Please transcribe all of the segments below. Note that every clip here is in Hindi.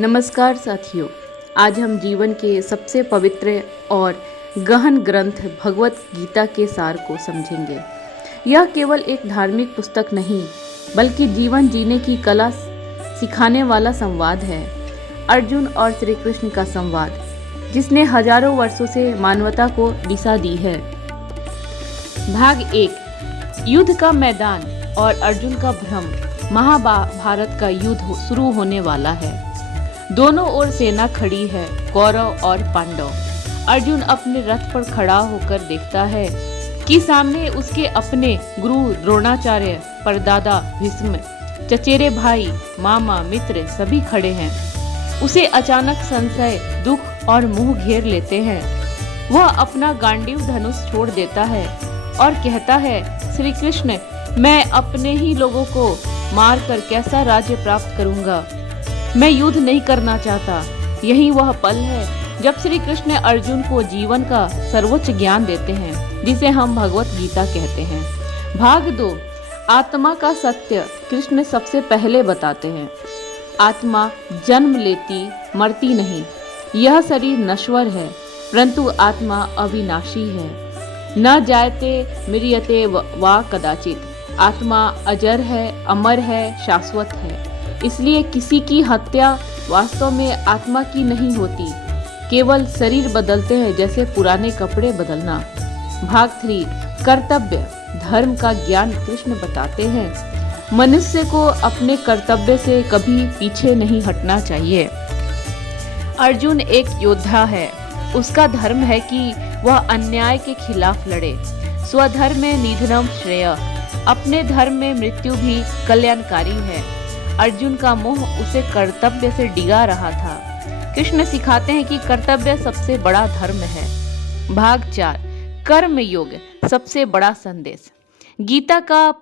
नमस्कार साथियों। आज हम जीवन के सबसे पवित्र और गहन ग्रंथ भगवत गीता के सार को समझेंगे। यह केवल एक धार्मिक पुस्तक नहीं, बल्कि जीवन जीने की कला सिखाने वाला संवाद है। अर्जुन और श्री कृष्ण का संवाद, जिसने हजारों वर्षों से मानवता को दिशा दी है। भाग 1, युद्ध का मैदान और अर्जुन का भ्रम। महाभारत का युद्ध शुरू होने वाला है। दोनों ओर सेना खड़ी है, कौरव और पांडव। अर्जुन अपने रथ पर खड़ा होकर देखता है कि सामने उसके अपने गुरु द्रोणाचार्य, परदादा भीष्म, चचेरे भाई, मामा, मित्र सभी खड़े हैं। उसे अचानक संशय, दुख और मोह घेर लेते हैं। वह अपना गांडीव धनुष छोड़ देता है और कहता है, श्री कृष्ण, मैं अपने ही लोगों को मारकर कैसा राज्य प्राप्त करूंगा। मैं युद्ध नहीं करना चाहता। यही वह पल है जब श्री कृष्ण अर्जुन को जीवन का सर्वोच्च ज्ञान देते हैं, जिसे हम भगवत गीता कहते हैं। भाग 2, आत्मा का सत्य कृष्ण सबसे पहले बताते हैं। आत्मा जन्म लेती, मरती नहीं। यह शरीर नश्वर है, परंतु आत्मा अविनाशी है। न जायते म्रियते वा कदाचित। आत्मा अजर है, अमर है, शाश्वत है। इसलिए किसी की हत्या वास्तव में आत्मा की नहीं होती, केवल शरीर बदलते हैं, जैसे पुराने कपड़े बदलना। भाग 3, कर्तव्य धर्म का ज्ञान कृष्ण बताते हैं। मनुष्य को अपने कर्तव्य से कभी पीछे नहीं हटना चाहिए। अर्जुन एक योद्धा है। उसका धर्म है कि वह अन्याय के खिलाफ लड़े। स्वधर्म में निधनम श्रेय। अपने धर्म में मृत्यु भी कल्याणकारी है। अर्जुन का मोह उसे कर्तव्य से डिगा रहा था। कृष्ण सिखाते हैं कि कर्तव्य सबसे बड़ा धर्म है। भाग 4, कर्म योग सबसे बड़ा संदेश। गीता का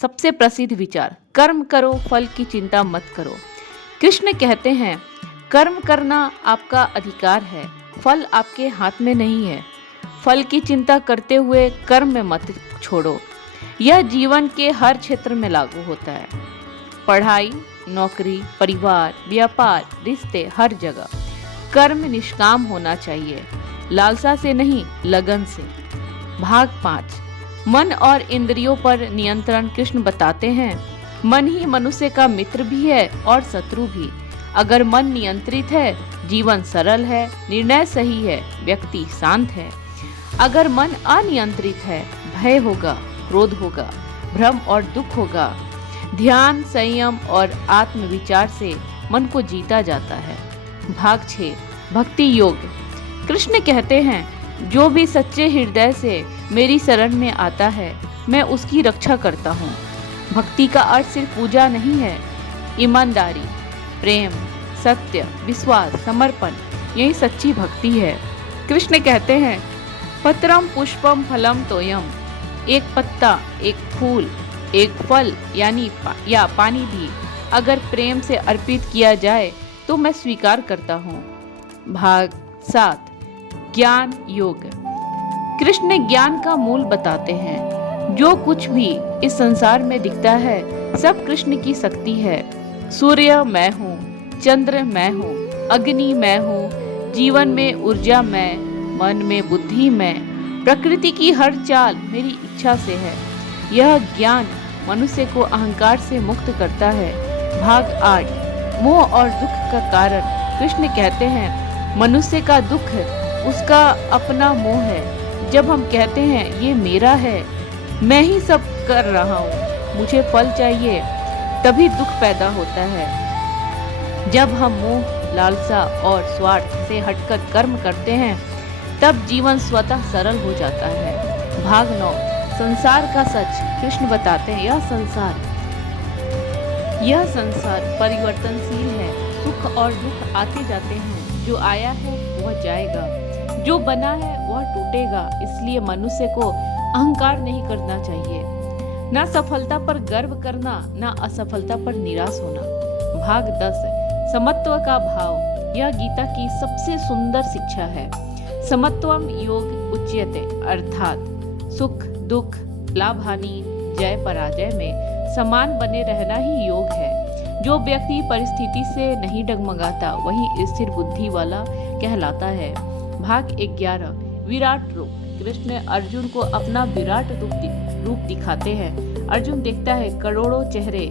सबसे प्रसिद्ध विचार, कर्म करो, फल की चिंता मत करो। कृष्ण कहते हैं, कर्म करना आपका अधिकार है, फल आपके हाथ में नहीं है। फल की चिंता करते हुए कर्म में मत छोड़ो। यह जीवन के हर क्षेत्र में लागू होता है। पढ़ाई, नौकरी, परिवार, व्यापार, रिश्ते, हर जगह कर्म निष्काम होना चाहिए, लालसा से नहीं, लगन से। भाग 5, मन और इंद्रियों पर नियंत्रण कृष्ण बताते हैं। मन ही मनुष्य का मित्र भी है और शत्रु भी। अगर मन नियंत्रित है, जीवन सरल है, निर्णय सही है, व्यक्ति शांत है। अगर मन अनियंत्रित है, भय होगा, क्रोध होगा, भ्रम और दुख होगा। ध्यान, संयम और आत्मविचार से मन को जीता जाता है। भाग 6, भक्ति योग। कृष्ण कहते हैं, जो भी सच्चे हृदय से मेरी शरण में आता है, मैं उसकी रक्षा करता हूँ। भक्ति का अर्थ सिर्फ पूजा नहीं है। ईमानदारी, प्रेम, सत्य, विश्वास, समर्पण, यही सच्ची भक्ति है। कृष्ण कहते हैं, पत्रम पुष्पम फलम तोयम। एक पत्ता, एक फूल, एक फल या पानी भी अगर प्रेम से अर्पित किया जाए तो मैं स्वीकार करता हूँ। भाग 7, ज्ञान योग। कृष्ण ज्ञान का मूल बताते हैं। जो कुछ भी इस संसार में दिखता है, सब कृष्ण की शक्ति है। सूर्य मैं हूँ, चंद्र मैं हूँ, अग्नि मैं हूँ, जीवन में ऊर्जा मैं, मन में बुद्धि मैं, प्रकृति की हर चाल मेरी इच्छा से है। यह ज्ञान मनुष्य को अहंकार से मुक्त करता है। भाग 8, मोह और दुख का कारण। कृष्ण कहते हैं, मनुष्य का दुख उसका अपना मोह है। जब हम कहते हैं, ये मेरा है, मैं ही सब कर रहा हूँ, मुझे फल चाहिए, तभी दुख पैदा होता है। जब हम मोह, लालसा और स्वार्थ से हटकर कर्म करते हैं, तब जीवन स्वतः सरल हो जाता है। भाग 9, संसार का सच। कृष्ण बताते हैं, यह संसार परिवर्तनशील है। सुख और दुख आते जाते हैं। जो आया है वह जाएगा, जो बना है वह टूटेगा। इसलिए मनुष्य को अहंकार नहीं करना चाहिए। ना सफलता पर गर्व करना, ना असफलता पर निराश होना। भाग 10, समत्व का भाव। यह गीता की सबसे सुंदर शिक्षा है। समत्वम योग उच्यते, अर्थात सुख दुख, लाभ हानि, जय पराजय में समान बने रहना ही योग है। जो व्यक्ति परिस्थिति से नहीं डगमगाता वही स्थिर बुद्धि वाला कहलाता है। भाग 11 विराट रूप। कृष्ण अर्जुन को अपना विराट रूप दिखाते हैं। अर्जुन देखता है करोड़ों चेहरे,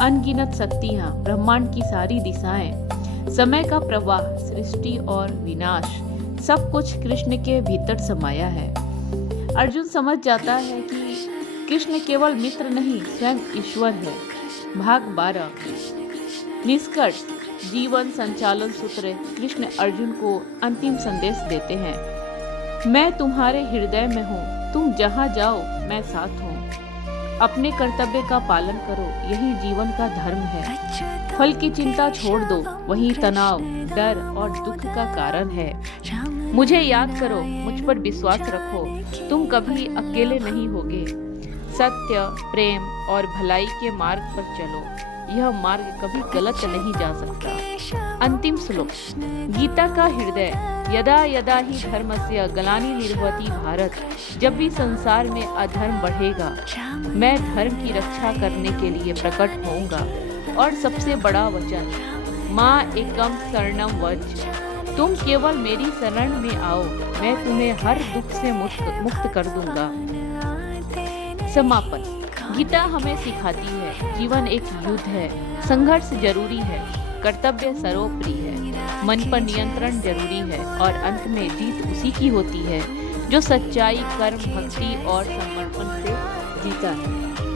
अनगिनत शक्तियां, ब्रह्मांड की सारी दिशाएं, समय का प्रवाह, सृष्टि और विनाश, सब कुछ कृष्ण के भीतर समाया है। अर्जुन समझ जाता है कि कृष्ण केवल मित्र नहीं, स्वयं ईश्वर है। भाग 12 निष्कर्ष। जीवन संचालन सूत्र। कृष्ण अर्जुन को अंतिम संदेश देते हैं। मैं तुम्हारे हृदय में हूँ, तुम जहाँ जाओ मैं साथ हूँ। अपने कर्तव्य का पालन करो, यही जीवन का धर्म है। फल की चिंता छोड़ दो, वही तनाव, डर और दुख का कारण है। मुझे याद करो, मुझ पर विश्वास रखो, तुम कभी अकेले नहीं होगे। सत्य, प्रेम और भलाई के मार्ग पर चलो, यह मार्ग कभी गलत नहीं जा सकता। अंतिम श्लोक। गीता का हृदय। यदा यदा ही धर्मस्य ग्लानि निर्भवति भारत। जब भी संसार में अधर्म बढ़ेगा, मैं धर्म की रक्षा करने के लिए प्रकट होऊंगा। और सबसे बड़ा वचन, माँ एकम शरणम व्रज। तुम केवल मेरी शरण में आओ, मैं तुम्हें हर दुख से मुक्त कर दूंगा। समापन। गीता हमें सिखाती है, जीवन एक युद्ध है, संघर्ष जरूरी है, कर्तव्य सर्वोपरि है, मन पर नियंत्रण जरूरी है और अंत में जीत उसी की होती है जो सच्चाई, कर्म, भक्ति और समर्पण से जीता है।